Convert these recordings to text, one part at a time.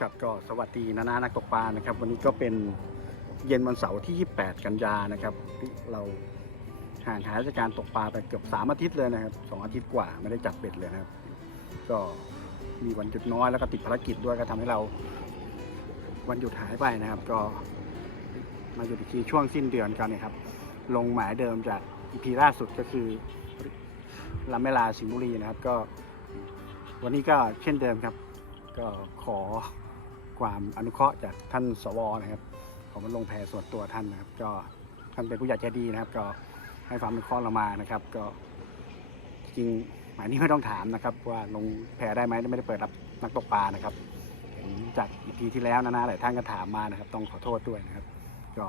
ครับก็สวัสดีนานานักตกปลานะครับ วันนี้ก็เป็นเย็นวันเสาร์ที่ 28 กันยานะครับที่เราห่างหายจากการตกปลาไปเกือบ 3 อาทิตย์เลยนะครับสองอาทิตย์กว่าไม่ได้จับเบ็ดเลยนะครับ ก็มีวันหยุดน้อยแล้วก็ติดภารกิจด้วยก็ทำให้เราวันหยุดหายไปนะครับ ก็มาหยุดอีกทีช่วงสิ้นเดือนกันนะครับ ลงหมายเดิมจากอีพีล่าสุดก็คือลำเมลาสิงห์บุรีนะครับก็ วันนี้ก็เช่นเดิมครับ ก็ขอ ความอนุเคราะห์จากท่านสวนะครับขอมลงแพรส่วนตัวท่านนะครับ ก็ท่านเป็นผู้ใหญ่ใจดีนะครับ ก็ให้ความอนุเคราะห์เรามานะครับ ก็จริงหมายนี้ไม่ต้องถามนะครับ ว่าลงแพรได้ไหมไม่ได้เปิดรับนักตกปลานะครับเห็นจากอีพีที่แล้วนะนะหลายท่านก็ถามมานะครับ ต้องขอโทษด้วยนะครับ ก็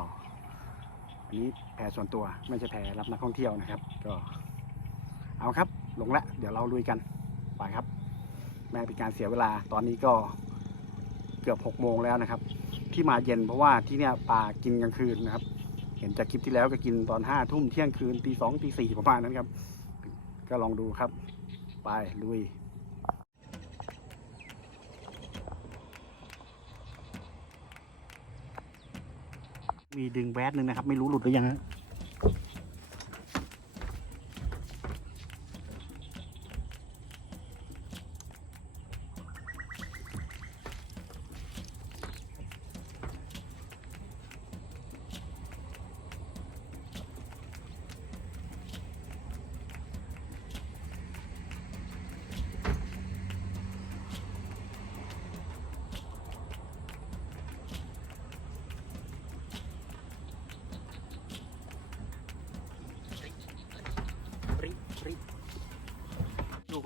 อันนี้แพรส่วนตัวไม่ใช่แพรรับนักท่องเที่ยวนะครับ ก็เอาครับลงละเดี๋ยวเราลุยกันไปครับไม่เป็นการเสียเวลาตอนนี้ก็ กือบ6โมงแล้วนะครับ ที่มาเย็นเพราะว่าที่เนี่ยปลากินกลางคืนนะครับ เห็นจากคลิปที่แล้วก็กินตอนห้าทุ่มเที่ยงคืนตีสองตีสี่ประมาณนั้นครับ ก็ลองดูครับ ไปลุยมีดึงแวดนึงนะครับ ไม่รู้หลุดหรือยังฮะ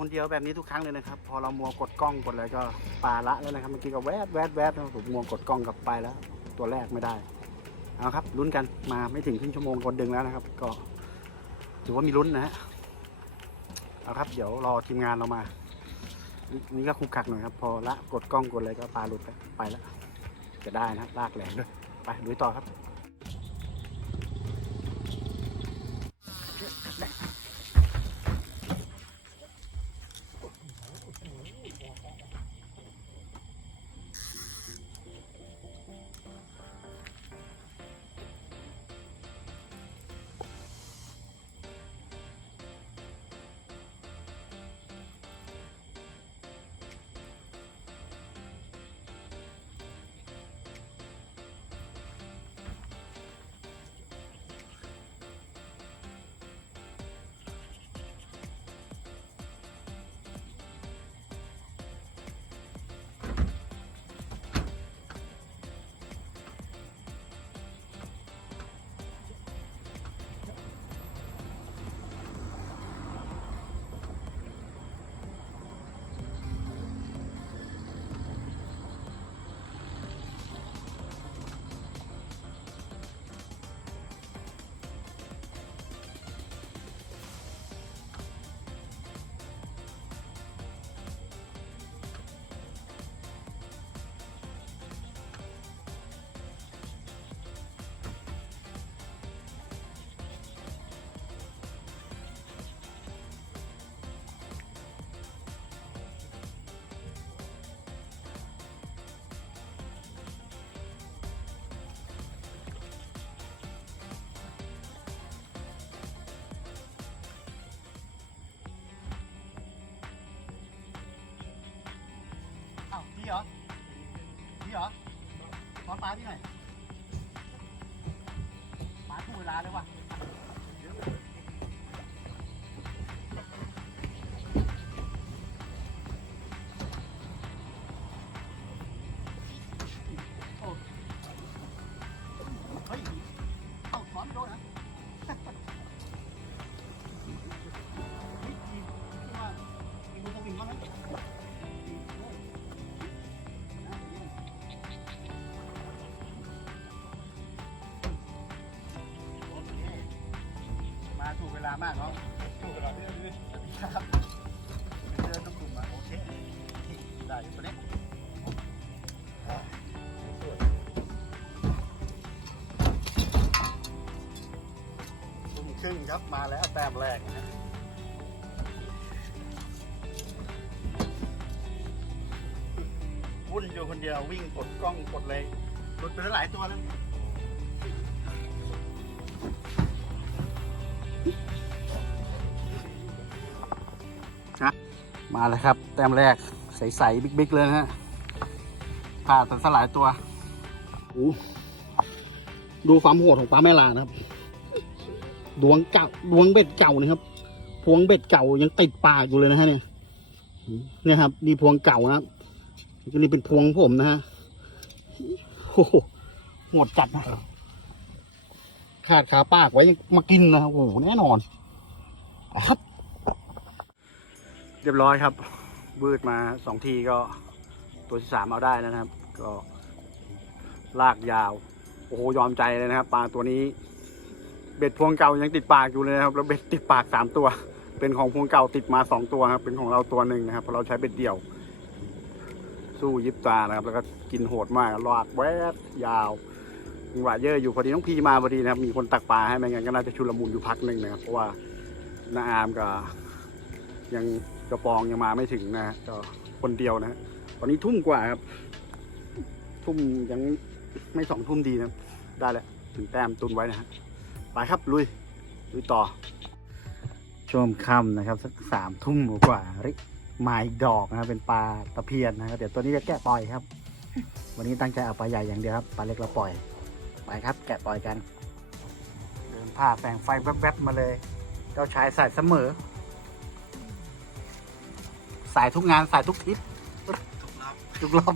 คนเดียวแบบนี้ทุกครั้งเลยนะครับ พอเรามัวกดกล้องกดอะไรก็ปลาละแล้วนะครับเมื่อกี้ก็แวดแวดแวดผมมัวกดกล้องกลับไปแล้ว ตัวแรกไม่ได้เอาครับลุ้นกันมาไม่ถึงครึ่งชั่วโมงกดดึงแล้วนะครับ ก็ถือว่ามีลุ้นนะฮะเอาครับ เดี๋ยวรอทีมงานเรามานี่ก็คุกคักหน่อยครับ พอละกดกล้องกดอะไรก็ปลาหลุดไปไปแล้วจะได้นะลากแหลมด้วยไปลุยต่อครับ พี่เหรอตอนปลาที่ไหนปลาทุกเวลาเลยว่ะาถูกเวลามากเนาะถูกเวลาที่นี่ครับเจอน้ำกลุ่มมาโอเคได้ตัวนี้ทุ่มครึ่งครับมาแล้วแต้มแรกนะวุ่นอยู่คนเดียววิ่งกดกล้องกดเลยหลุดไปหลายตัวแล้ว นะ มาแล้วครับ แต้มแรก ใสๆ บิ๊กๆ เลยนะฮะผ่าตัดสลายตัวโอ้ดูความโหดของปลาแม่ลานะครับ ดวงเก่า ดวงเบ็ดเก่านะครับ พวงเบ็ดเก่ายังติดปากอยู่เลยนะฮะเนี่ยเนี่ยครับนี่พวงเก่านะครับนี่เป็นพวงผมนะฮะโอ้โหโหดจัดนะขาดขาปากไว้มากินนะโอ้โหแน่นอนครับ เรียบร้อยครับบืดมาสองทีก็ตัวที่สามเอาได้แล้วนะครับ ก็ลากยาว โอ้โหยอมใจเลยนะครับปลาตัวนี้เบ็ดพวงเก่ายังติดปากอยู่เลยนะครับแล้วเบ็ดติดปากสามตัว เป็นของพวงเก่าติดมาสองตัวครับเป็นของเราตัวหนึ่งนะครับเพราะเราใช้เบ็ดเดี่ยว สู้ยิบตานะครับ แล้วก็กินโหดมากลากแวบยาวจังหวะเยอะอยู่พอดีน้องพีมาพอดีนะครับ มีคนตักปลาให้ไม่งั้นก็น่าจะชุลมุนอยู่พักหนึ่งนะครับเพราะว่าน้าอามกับยัง กระปองยังมาไม่ถึงนะก็คนเดียวนะฮะตอนนี้ทุ่มกว่าครับ ทุ่มยังไม่สองทุ่มดีนะ ได้แล้วถึงแต้มตุนไว้นะฮะไปครับลุยลุยต่อช่วงค่ำนะครับ สักสามทุ่มกว่าเฮ้ยมาอีกดอกนะครับเป็นปลาตะเพียนนะครับเดี๋ยวตัวนี้จะแกะปล่อยครับ วันนี้ตั้งใจเอาปลาใหญ่อย่างเดียวครับปลาเล็กเราปล่อย ไปครับ แกะปล่อยกัน เดินผ่าแสงไฟแวบๆมาเลย เจ้าชายสายเสมอ สายทุกงานสายทุกทิศทุกรอบ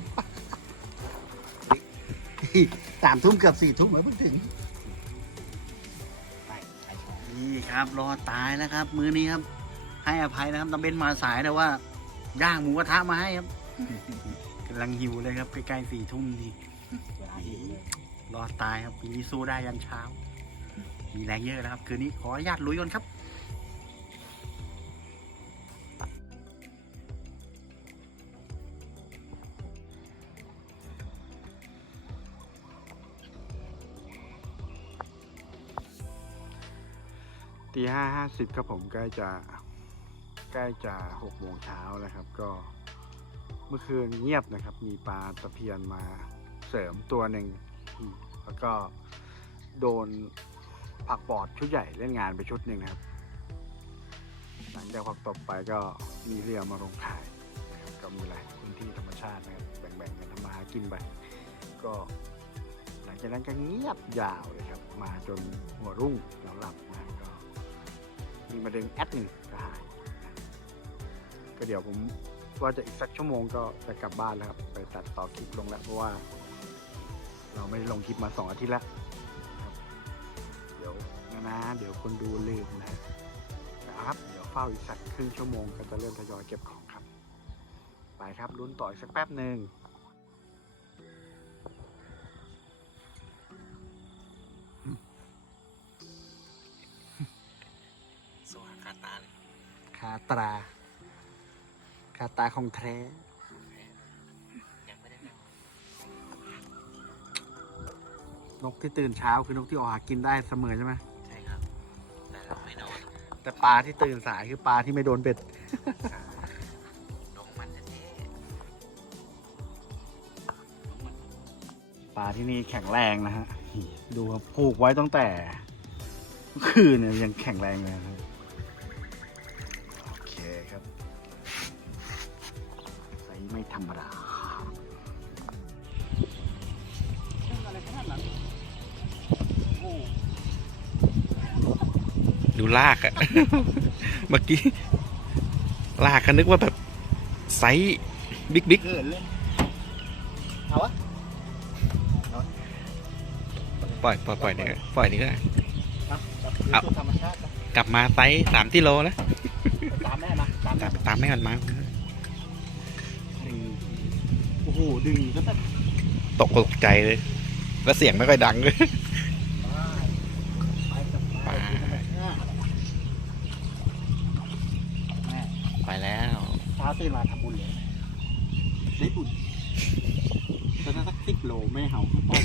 สามทุ่มเกือบสี่ทุ่มเหมือนเพิ่งถึงนี่ครับรอตายแล้วครับ มื้อนี้ครับ ให้อภัยนะครับตำเบนมาสายแต่ว่าย่างหมูกระทะมาให้ครับกำลังหิวเลยครับใกล้ๆสี่ทุ่มดีรอตายครับปีนี้สู้ได้ยันเช้า มีแรงเยอะแล้วครับ คืนนี้ขออนุญาตลุยก่อนครับ ตีห้าห้าสิบครับผมใกล้จะใกล้จะหกโมงเช้าแล้วครับ ก็เมื่อคืนเงียบนะครับ มีปลาตะเพียนมาเสริมตัวหนึ่งแล้วก็โดนผักปอดชุดใหญ่เล่นงานไปชุดหนึ่งนะครับ หลังจากผักตบไปก็มีเรือมาลงขายนะครับก็มีอะไรพื้นที่ธรรมชาตินะครับแบ่งๆกันทำมาหากินไปก็หลังจากนั้นก็เงียบยาวเลยครับ มาจนหัวรุ่งแล้วหลับนะ มีมาดึงแอดหนึ่งก็หาย ก็เดี๋ยวผมว่าจะอีกสักชั่วโมงก็จะกลับบ้านแล้วครับ ไปตัดต่อคลิปลงแล้วเพราะว่า เราไม่ได้ลงคลิปมาสองอาทิตย์แล้วเดี๋ยวนะนะเดี๋ยวคนดูลืมนะนะครับเดี๋ยวเฝ้าอีกสักครึ่งชั่วโมงก็จะเริ่มทยอยเก็บของครับ ไปครับลุ้นต่ออีกสักแป๊บหนึ่ง ตรา คาตาของแท้ยังไม่ได้นั่งนกที่ตื่นเช้าคือนกที่ออกหากินได้เสมอใช่ไหมใช่ครับ แต่เราไม่นอน แต่ปลาที่ตื่นสายคือปลาที่ไม่โดนเบ็ดลงมันแท้ปลาที่นี่แข็งแรงนะฮะ ดูครับผูกไว้ตั้งแต่เมื่อคืนเนี่ยยังแข็งแรงเลยครับ ดูลากอะเมื่อกี้ ลากกันนึกว่าแบบไซส์บิ๊กบิ๊กเกินเลยเอาวะปล่อยปล่อยปล่อยเนี่ยปล่อยนี่ก็ได้ครับเอาธรรมชาติครับกลับมาไซส์สามกิโลแล้วตามแม่มาตามแม่ตามมาตามไม่กันมาดึงโอ้โหดึงก็แบบตกตกใจเลย แล้วเสียงไม่ค่อยดังเลย ไปกับไปแม่ ไปแล้ว เช้าตื่นมาทำบุญเลยได้บุญตอนนั้นสักสิบโลไม่เห่าขึ้นป้อง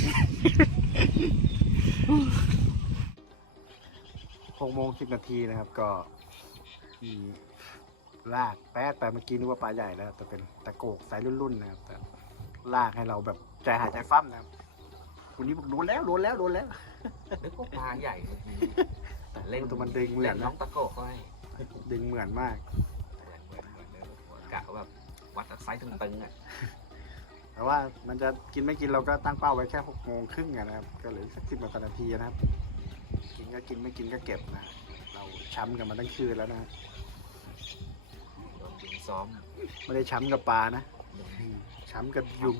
หกโมงสิบนาทีนะครับ ก็มีลากแป๊ดไปเมื่อกี้นึกว่าปลาใหญ่แล้ว แต่เป็นตะโกกสายรุ่นๆนะครับแต่ลากให้เราแบบใจหายใจฟั่มนะครับคุณนี้บอกโดนแล้วโดนแล้วโดนแล้วนึกว่าปลาใหญ่เมื่อกี้แต่เล่นตัวมันดึงเหมืเล่อนนนะน้องตะโกเขาให้ดึงเหมือนมาก กะแบบวัดไซส์ตึงๆอะแต่ว่ามันจะกินไม่กินเราก็ตั้งเป้าไว้แค่หกโมงครึ่งอะนะครับ ก็เหลืออกสักสิบกว่านาทีนะครับ กินก็กินไม่กินก็เก็บนะ เราช้ำกันมาทั้งคืนแล้วนะโดนยิงซ้อมไม่ได้ช้ำกับปลานะโดนช้ำกับยุง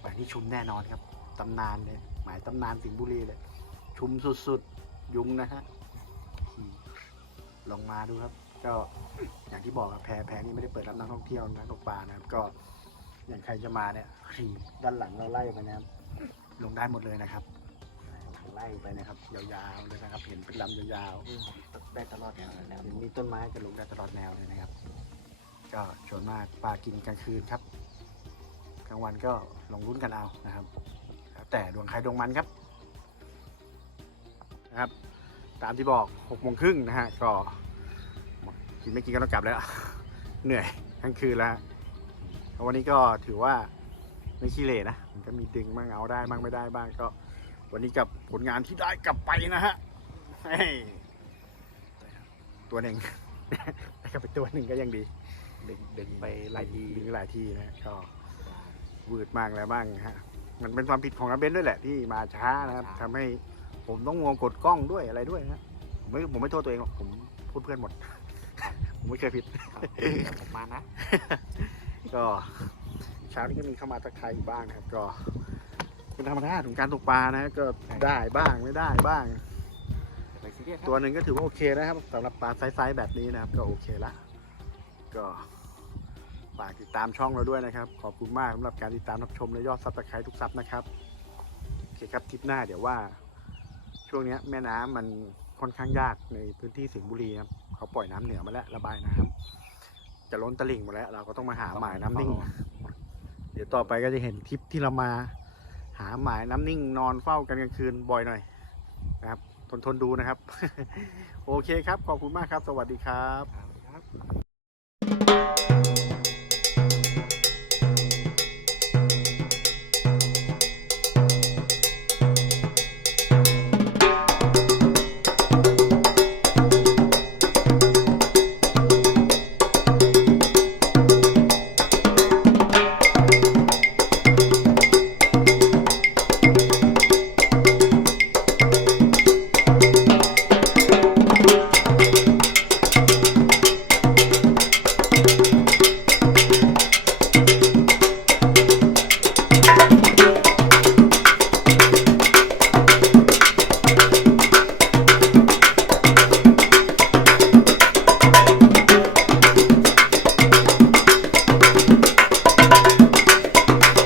หมายนี่ชุมแน่นอนครับตำนานเลยหมายตำนานสิงห์บุรีเลยชุมสุดๆยุงนะฮะอืมลองมาดูครับ ก็อย่างที่บอกครับแพแพนี่ไม่ได้เปิดรับนักท่องเที่ยวนักตกปลานะครับ ก็อย่างใครจะมาเนี่ยขี่ด้านหลังเราไล่ไปนะครับ ลงได้หมดเลยนะครับไล่ไปนะครับ ยาวๆเลยนะครับ เห็นเป็นลำยาวๆได้ตลอดแนวเลยนะครับมีต้นไม้ก็ลงได้ตลอดแนวเลยนะครับ ก็ชวนมากปลากินกลางคืนครับกลางวันก็ลองรุ้นกันเอานะครับแล้วแต่ดวงใครดวงมันครับนะครับ ตามที่บอกหกโมงครึ่งนะฮะก็ กินไม่กินก็ต้องกลับแล้ว เหนื่อยทั้งคืนแล้ววันนี้ก็ถือว่าไม่ขี้เหร่นะมันก็มีดึงบ้างเอาได้บ้างไม่ได้บ้างก็ วันนี้กับผลงานที่ได้กลับไปนะฮะเฮ้ยตัวหนึ่งได้กลับไปตัวหนึ่งก็ยังดีดึงดึงไปหลายทีดึงหลายทีนะก็วืดมากแล้วบ้างฮะมันเป็นความผิดของอาเบนด้วยแหละที่มาช้านะครับทำให้ผมต้องงงกดกล้องด้วยอะไรด้วยนะผมไม่ผมไม่โทษตัวเองหรอกผมพูดเพื่อนหมด ผมไม่เคยผิด ผมมานะ ก็เช้านี้ก็มีเข้ามาทักทายอยู่บ้างนะครับ ก็เป็นธรรมดาของการตกปลานะก็ได้บ้างไม่ได้บ้างไปซีเรียสตัวหนึ่งก็ถือว่าโอเคนะครับสำหรับปลาไซส์ๆแบบนี้นะครับ ก็โอเคละก็ฝากติดตามช่องเราด้วยนะครับ ขอบคุณมากสำหรับการติดตามรับชมและยอดซับสไครต์ทุกซับนะครับโอเคครับทริปหน้าเดี๋ยวว่า ช่วงเนี้ยแม่น้ำมันค่อนข้างยากในพื้นที่สิงห์บุรีครับ เขาปล่อยน้ำเหนือมาแล้วระบายน้ำจะล้นตลิ่งหมดแล้ว เราก็ต้องมาหาหมายน้ำนิ่ง เดี๋ยวต่อไปก็จะเห็นทริปที่เรามา หาหมายน้ำนิ่ง นอนเฝ้ากันกลางคืนบ่อยหน่อยนะครับ ทนทนดูนะครับ โอเคครับ ขอบคุณมากครับ สวัสดีครับครับ